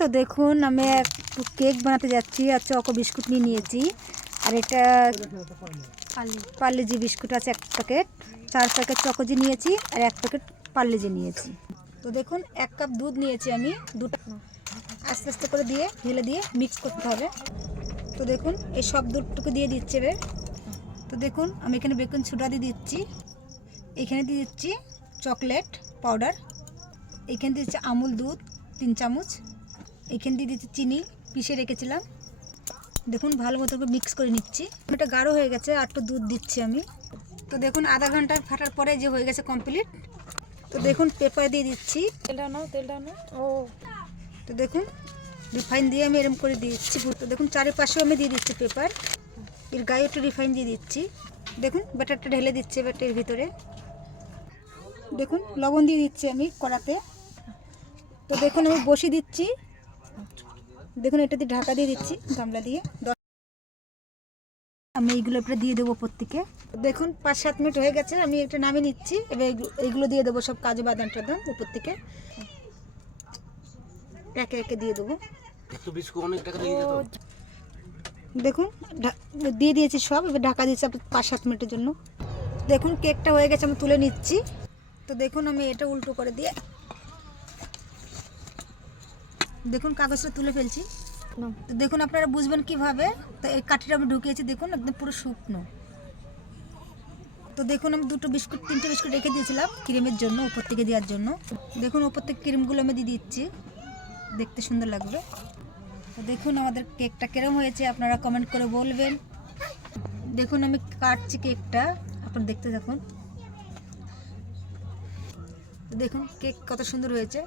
তো দেখুন আমি একটু কেক বানাতে যাচ্ছি আর চকো বিস্কুট নিয়েছি আর এটা পার্লেজি বিস্কুট আছে 1 প্যাকেট, 4 প্যাকেট চকোজি নিয়েছি আর 1 প্যাকেট পার্লেজি নিয়েছি। তো দেখুন 1 কাপ দুধ নিয়েছি আমি, দুধটা আস্তে আস্তে করে দিয়ে ঢেলে দিয়ে মিক্স করতে হবে। তো দেখুন এই সব দুধটুকু দিয়ে দিচ্ছে এবার। তো দেখুন আমি এখানে বেকিং সোডা দিয়ে দিচ্ছি, এখানে দিয়ে দিচ্ছি চকলেট পাউডার, এখানে দিয়ে দিচ্ছি আমুল দুধ 3 চামচ, এখানে দিয়ে দিচ্ছি চিনি পিষে রেখেছিলাম। দেখুন ভালো মতো করে মিক্স করে নিচ্ছি। এটা গাঢ় হয়ে গেছে আর একটু দুধ দিচ্ছি আমি। তো দেখুন আধা ঘন্টা ফাটার পরে যে হয়ে গেছে কমপ্লিট। তো দেখুন পেপার দিয়ে দিচ্ছি, তেলটা নাও। ও তো দেখুন রিফাইন দিয়ে আমি এরকম করে দিচ্ছি। তো দেখুন চারিপাশেও আমি দিয়ে দিচ্ছি পেপার, এর গায়ে একটু রিফাইন দিয়ে দিচ্ছি। দেখুন ব্যাটারটা ঢেলে দিচ্ছি ব্যাটারের ভিতরে। দেখুন লবণ দিয়ে দিচ্ছি আমি কড়াতে। তো দেখুন আমি বসিয়ে দিচ্ছি, দেখুন এটা দিয়ে ঢাকা দিয়ে দিচ্ছি গামলা দিয়ে। আমি এইগুলো এবারে দিয়ে দেবো প্রত্যেকে। দেখুন 5-7 মিনিট হয়ে গেছে, আমি এটা নামিয়ে নিচ্ছি। এবার এইগুলো দিয়ে দেবো সব কাজু বাদাম টাদাম উপর থেকে একে একে দিয়ে দেবো। দেখুন দিয়ে দিয়েছি সব, এবার ঢাকা দিচ্ছি 5-7 মিনিটের জন্য। দেখুন কেকটা হয়ে গেছে, আমি তুলে নিচ্ছি। তো দেখুন আমি এটা উল্টো করে দিয়ে দেখুন কাগজটা তুলে ফেলছি। তো দেখুন আপনারা বুঝবেন কিভাবে। তো এই কাঠিটা আমি ঢুকিয়েছি, দেখুন একদম পুরো শুকনো। তো দেখুন আমি 3টে বিস্কুট রেখে দিয়েছিলাম ক্রিমের জন্য, উপর থেকে দেওয়ার জন্য। দেখুন উপর থেকে ক্রিমগুলো আমি দিয়ে দিচ্ছি, দেখতে সুন্দর লাগবে। তো দেখুন আমাদের কেকটা কেরম হয়েছে আপনারা কমেন্ট করে বলবেন। দেখুন আমি কাটছি কেকটা, আপনারা দেখতে থাকুন। দেখুন কেক কত সুন্দর হয়েছে।